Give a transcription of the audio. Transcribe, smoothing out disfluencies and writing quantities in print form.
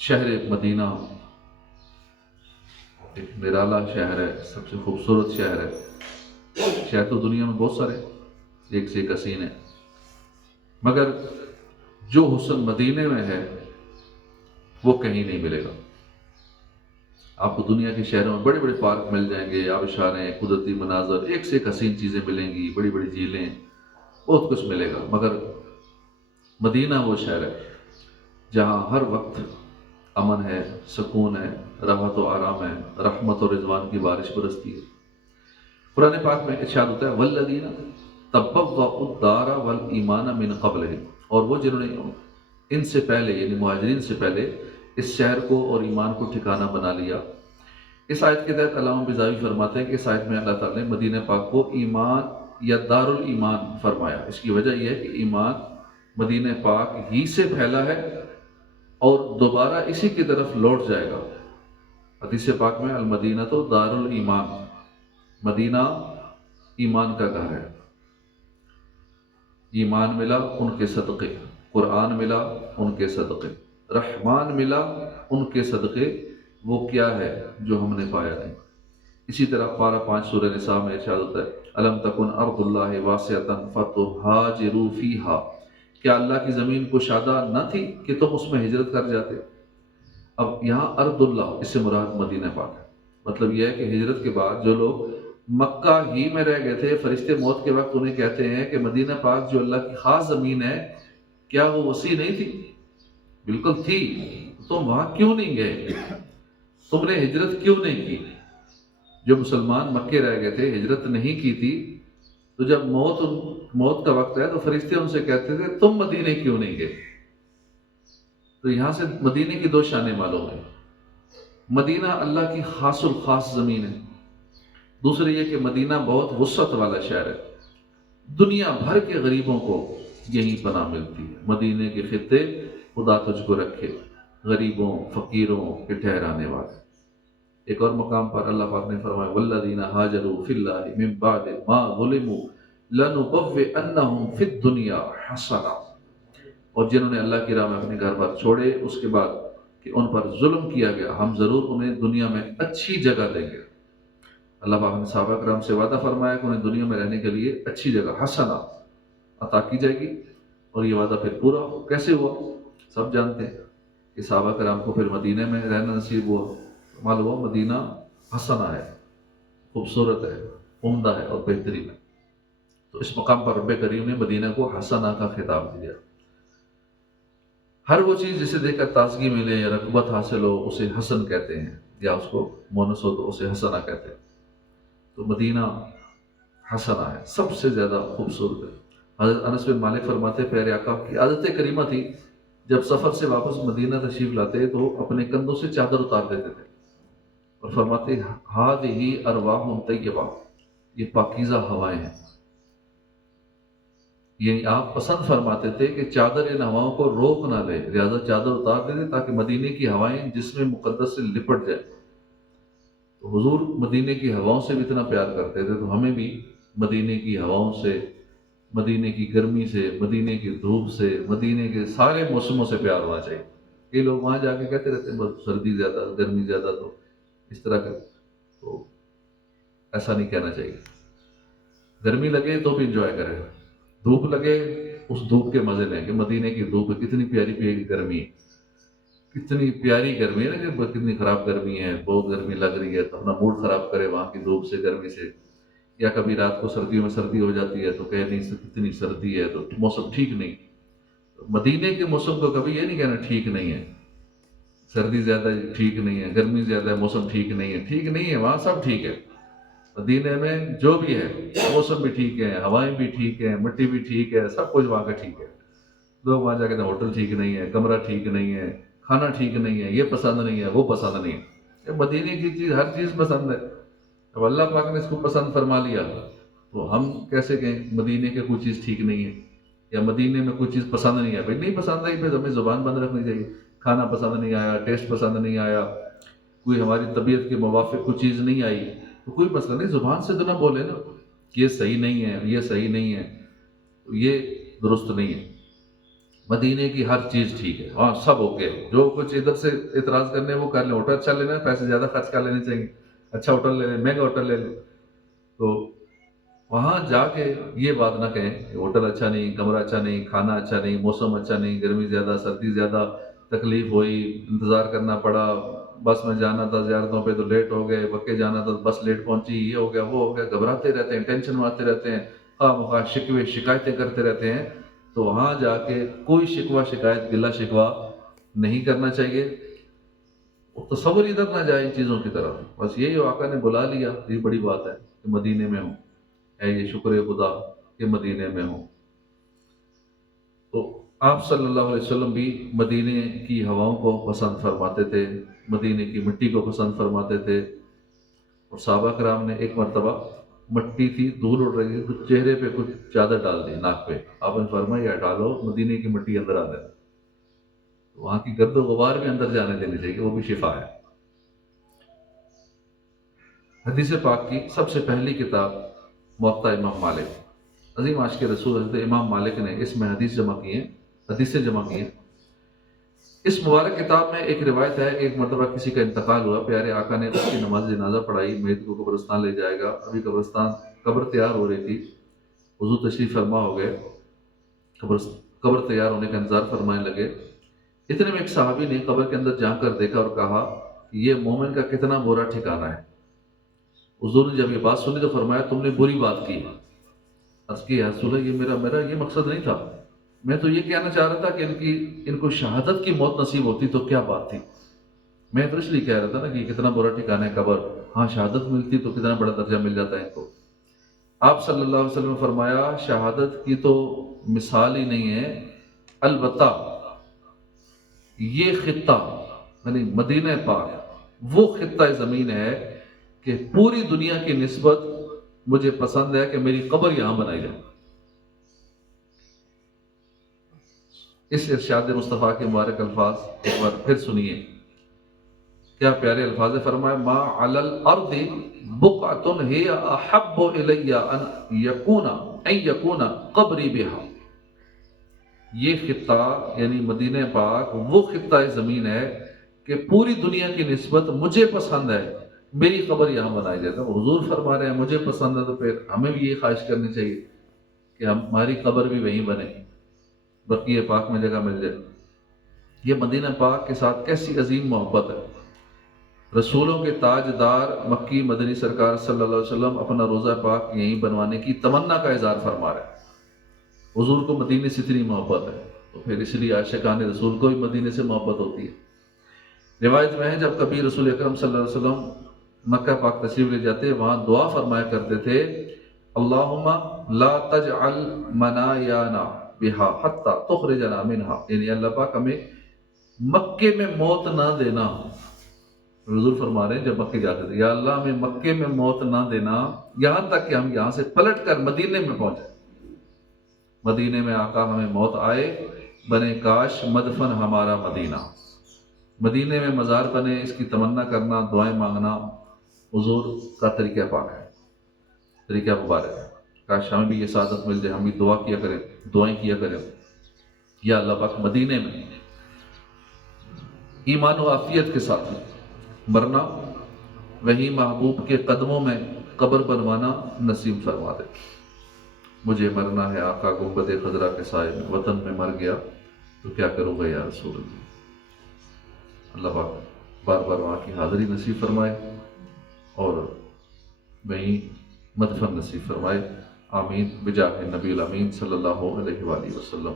شہر مدینہ ایک نرالا شہر ہے، سب سے خوبصورت شہر ہے۔ شہر تو دنیا میں بہت سارے، ایک سے ایک حسین ہے، مگر جو حسن مدینے میں ہے وہ کہیں نہیں ملے گا۔ آپ کو دنیا کے شہروں میں بڑے بڑے پارک مل جائیں گے، آبشاریں، قدرتی مناظر، ایک سے ایک حسین چیزیں ملیں گی، بڑی بڑی جھیلیں، بہت کچھ ملے گا، مگر مدینہ وہ شہر ہے جہاں ہر وقت امن ہے، سکون ہے، راحت و آرام ہے، رحمت و رضوان کی بارش برستی ہے۔ قرآن پاک میں ارشاد ہوتا ہے والذین تبوأوا الدار والایمان من قبلہم، اور وہ جنہوں نے ان سے پہلے یعنی مہاجرین سے پہلے اس شہر کو اور ایمان کو ٹھکانہ بنا لیا۔ اس آیت کے تحت علامہ بیضاوی فرماتے ہیں کہ اس آیت میں اللہ تعالیٰ نے مدینہ پاک کو ایمان یا دار الایمان فرمایا۔ اس کی وجہ یہ ہے کہ ایمان مدینہ پاک ہی سے پھیلا ہے اور دوبارہ اسی کی طرف لوٹ جائے گا۔ حدیث پاک میں المدینہ تو دار الایمان، مدینہ ایمان کا گھر ہے۔ ایمان ملا ان کے صدقے، قرآن ملا ان کے صدقے، رحمان ملا ان کے صدقے، وہ کیا ہے جو ہم نے پایا نہیں۔ اسی طرح پارہ 5 سورہ نساء میں ارشاد ہوتا ہے الم تکن ارض اللہ واسعۃ فتہاجروا فیہا، کیا اللہ کی زمین کشادہ نہ تھی کہ تم اس میں ہجرت کر جاتے۔ اب یہاں ارض اللہ اس سے مراد مدینہ پاک ہے، مطلب یہ ہے کہ ہجرت کے بعد جو لوگ مکہ ہی میں رہ گئے تھے، فرشتے موت کے وقت انہیں کہتے ہیں کہ مدینہ پاک جو اللہ کی خاص زمین ہے کیا وہ وسیع نہیں تھی؟ بالکل تھی، تم وہاں کیوں نہیں گئے؟ تم نے ہجرت کیوں نہیں کی؟ جو مسلمان مکے رہ گئے تھے، ہجرت نہیں کی تھی، تو جب موت کا وقت ہے تو فرشتے ان سے کہتے تھے تم مدینے کیوں نہیں گئے؟ تو یہاں سے مدینے کی 2 شانیں معلوم ہیں۔ مدینہ اللہ کی خاص الخاص زمین ہے، دوسرے یہ کہ مدینہ بہت وسعت والا شہر ہے، دنیا بھر کے غریبوں کو یہی پناہ ملتی ہے۔ مدینے کے خطے خدا تجھ کو رکھے، غریبوں فقیروں کے ٹھہرانے والے۔ ایک اور مقام پر اللہ پاک نے فرمایا والذین ہاجروا فی اللہ من بعد ما ظلموا لنبوئنہم فی الدنیا حسنہ، اور جنہوں نے اللہ کی راہ میں اپنے گھر بار چھوڑے اس کے بعد کہ ان پر ظلم کیا گیا، ہم ضرور انہیں دنیا میں اچھی جگہ دیں گے۔ اللہ پاک نے صحابہ کرام سے وعدہ فرمایا کہ انہیں دنیا میں رہنے کے لیے اچھی جگہ حسنہ عطا کی جائے گی، اور یہ وعدہ پھر پورا کیسے ہوا؟ سب جانتے ہیں کہ صحابہ کرام کو پھر مدینہ میں رہنا نصیب ہوا۔ معلوم ہوا مدینہ حسنہ ہے، خوبصورت ہے، عمدہ ہے اور بہترین ہے۔ تو اس مقام پر رب کریم نے مدینہ کو حسنہ کا خطاب دیا۔ ہر وہ چیز جسے دیکھ کر تازگی ملے یا رغبت حاصل ہو اسے حسن کہتے ہیں، یا اس کو مونس ہو تو اسے حسنہ کہتے ہیں۔ تو مدینہ حسنہ ہے، سب سے زیادہ خوبصورت ہے۔ حضرت انس بن مالک فرماتے پیارے آقا کی عادت کریمہ تھی جب سفر سے واپس مدینہ تشریف لاتے تو اپنے کندھوں سے چادر اتار دیتے تھے اور فرماتے ہذہ ارواح طیبہ، یہ پاکیزہ ہوائیں ہیں۔ یعنی آپ پسند فرماتے تھے کہ چادر ان ہواؤں کو روک نہ لے، لہذا چادر اتار دیتے تاکہ مدینے کی ہوائیں جسم مقدس سے لپٹ جائے۔ تو حضور مدینے کی ہواؤں سے بھی اتنا پیار کرتے تھے، تو ہمیں بھی مدینے کی ہواؤں سے، مدینے کی گرمی سے، مدینے کی دھوپ سے، مدینے کے سارے موسموں سے پیار ہونا چاہیے۔ کئی لوگ وہاں جا کے کہتے رہتے ہیں بس سردی زیادہ، گرمی زیادہ، تو اس طرح کا، تو ایسا نہیں کہنا چاہیے۔ گرمی لگے تو بھی انجوائے کریں، دھوپ لگے اس دھوپ کے مزے لیں کہ مدینے کی دھوپ کتنی پیاری پیاری گرمی ہے، کتنی پیاری گرمی ہے نا، کہ کتنی خراب گرمی ہے، بہت گرمی لگ رہی ہے تو اپنا موڈ خراب کرے وہاں کی دھوپ سے، گرمی سے، یا کبھی رات کو سردیوں میں سردی ہو جاتی ہے تو کہے نہیں کتنی سردی ہے تو موسم ٹھیک نہیں۔ مدینے کے موسم کو کبھی یہ نہیں کہنا ٹھیک نہیں ہے، سردی زیادہ ٹھیک نہیں ہے، گرمی زیادہ ہے، موسم ٹھیک نہیں ہے، ٹھیک نہیں ہے، وہاں سب ٹھیک ہے۔ مدینے میں جو بھی ہے موسم بھی ٹھیک ہے، ہوائیں بھی ٹھیک ہیں، مٹی بھی ٹھیک ہے، سب کچھ وہاں کا ٹھیک ہے۔ لوگ وہاں جا کے ہوٹل ٹھیک نہیں ہے، کمرہ ٹھیک نہیں ہے، کھانا ٹھیک نہیں ہے، یہ پسند نہیں ہے، وہ پسند نہیں ہے۔ مدینے کی چیز ہر چیز پسند ہے۔ اب اللہ پاک نے اس کو پسند فرما لیا تو ہم کیسے کہیں مدینے کے کوئی چیز ٹھیک نہیں ہے یا مدینے میں کوئی چیز پسند نہیں ہے؟ بھائی نہیں پسند آئی پھر ہمیں زبان بند رکھنی چاہیے۔ کھانا پسند نہیں آیا، ٹیسٹ پسند نہیں آیا، کوئی ہماری طبیعت کے موافق کوئی چیز نہیں آئی تو کوئی مسئلہ نہیں، زبان سے تو نہ بولے نا کہ یہ صحیح نہیں ہے، یہ صحیح نہیں ہے، یہ درست نہیں ہے۔ مدینے کی ہر چیز ٹھیک ہے، ہاں سب اوکے، جو کچھ ادھر سے اعتراض کرنے وہ کر لیں، ہوٹل اچھا لینا ہے، پیسے زیادہ خرچ کر لینے چاہیے، اچھا ہوٹل لے لیں، مہنگا ہوٹل لے لیں، تو وہاں جا کے یہ بات نہ کہیں کہ ہوٹل اچھا نہیں، کمرہ اچھا نہیں، کھانا اچھا نہیں، موسم اچھا نہیں، گرمی زیادہ، سردی زیادہ، تکلیف ہوئی، انتظار کرنا پڑا، بس میں جانا تھا زیارتوں پہ تو لیٹ ہو گئے، بکے جانا تھا بس لیٹ پہنچی، یہ ہو گیا وہ ہو گیا، گھبراتے رہتے ہیں، ٹینشن مارتے رہتے ہیں، خواہ مخواہ شکوے شکایتیں کرتے رہتے ہیں. تو وہاں جا کے کوئی شکوہ شکایت گلہ شکوہ نہیں کرنا چاہیے، تصور ادھر نہ جائے ان چیزوں کی طرف. بس یہی آقا نے بلا لیا، یہ بڑی بات ہے کہ مدینے میں ہوں، اے یہ شکر خدا کہ مدینے میں ہوں. تو آپ صلی اللہ علیہ وسلم بھی مدینے کی ہواؤں کو پسند فرماتے تھے، مدینے کی مٹی کو پسند فرماتے تھے. اور صحابہ کرام نے ایک مرتبہ مٹی تھی، دھول اڑ رہی تھی، تو چہرے پہ کچھ چادر ڈال دی ناک پہ. آپ نے فرمایا ڈالو، مدینے کی مٹی اندر آ جائے، وہاں کی گرد و غبار بھی اندر جانے دینی چاہیے، وہ بھی شفا ہے. حدیث پاک کی سب سے پہلی کتاب موطا امام مالک، عظیم عاشق رسول حضرت امام مالک نے اس میں حدیثیں جمع کی ہیں. اس مبارک کتاب میں ایک روایت ہے کہ ایک مرتبہ کسی کا انتقال ہوا، پیارے آقا نے اس کی نماز جنازہ پڑھائی، میت کو قبرستان لے جائے گا. ابھی قبر تیار ہو رہی تھی، حضور تشریف فرما ہو گئے، قبر تیار ہونے کا انتظار فرمانے لگے. اتنے میں ایک صحابی نے قبر کے اندر جا کر دیکھا اور کہا یہ مومن کا کتنا برا ٹھکانہ ہے. حضور نے جب یہ بات سنی تو فرمایا تم نے بری بات کی. عرض کی یا رسول اللہ، یہ میرا یہ مقصد نہیں تھا، میں تو یہ کہنا چاہ رہا تھا کہ ان کو شہادت کی موت نصیب ہوتی تو کیا بات تھی. میں تو اس لیے کہہ رہا تھا نا کہ کتنا برا ٹھکانہ ہے قبر، ہاں شہادت ملتی تو کتنا بڑا درجہ مل جاتا ہے ان کو. آپ صلی اللہ علیہ وسلم نے فرمایا شہادت کی تو مثال ہی نہیں ہے، البتہ یہ خطہ یعنی مدینہ پاک وہ خطہ زمین ہے کہ پوری دنیا کی نسبت مجھے پسند ہے کہ میری قبر یہاں بنائی جائے. اس ارشاد مصطفیٰ کے مبارک الفاظ ایک بار پھر سنیے، کیا پیارے الفاظ. فرمایا ما علی الارض بقعۃ ہی احب الی ان یکون قبری بہا. یہ خطہ یعنی مدینہ پاک وہ خطہ زمین ہے کہ پوری دنیا کی نسبت مجھے پسند ہے میری قبر یہاں بنائی جائے. تو حضور فرما رہے ہیں مجھے پسند ہے، تو پھر ہمیں بھی یہ خواہش کرنی چاہیے کہ ہماری قبر بھی وہیں بنے، بقیہ پاک میں جگہ مل جائے. یہ مدینہ پاک کے ساتھ کیسی عظیم محبت ہے. رسولوں کے تاجدار مکی مدنی سرکار صلی اللہ علیہ وسلم اپنا روضہ پاک یہیں بنوانے کی تمنا کا اظہار فرما رہے ہیں. حضور کو مدینے سے اتنی محبت ہے تو پھر اس لیے عاشقان رسول کو بھی مدینے سے محبت ہوتی ہے. روایت میں ہے جب کبھی رسول اکرم صلی اللہ علیہ وسلم مکہ پاک تشریف لے جاتے، وہاں دعا فرمایا کرتے تھے اللہم لا تجعل منایانا بہا حتی تخرجنا منہا، یعنی اللہ پاک ہمیں مکے میں موت نہ دینا. حضور فرما رہے ہیں جب مکے جاتے تھے یا اللہ ہمیں مکے میں موت نہ دینا یہاں تک کہ ہم یہاں سے پلٹ کر مدینے میں پہنچے. مدینے میں آقا ہمیں موت آئے، بنے کاش مدفن ہمارا مدینہ. مدینے میں مزار بنے، اس کی تمنا کرنا، دعائیں مانگنا حضور کا طریقہ پاک ہے، طریقہ مبارک ہے. کاش ہمیں بھی یہ سعادت مل جائے، ہم بھی دعا کیا کریں، دعائیں کیا کریں یا اللہ پاک مدینے میں ایمان و عافیت کے ساتھ مرنا، وہی محبوب کے قدموں میں قبر بنوانا نصیب فرما دے. مجھے مرنا ہے آقا گنبد خضرا کے سائے میں، وطن میں مر گیا تو کیا کروں گا یا رسول اللہ. اللہ پاک بار بار وہاں کی حاضری نصیب فرمائے اور وہیں مدفن نصیب فرمائے. آمین بجاہ نبی الامین صلی اللہ علیہ وآلہ وسلم.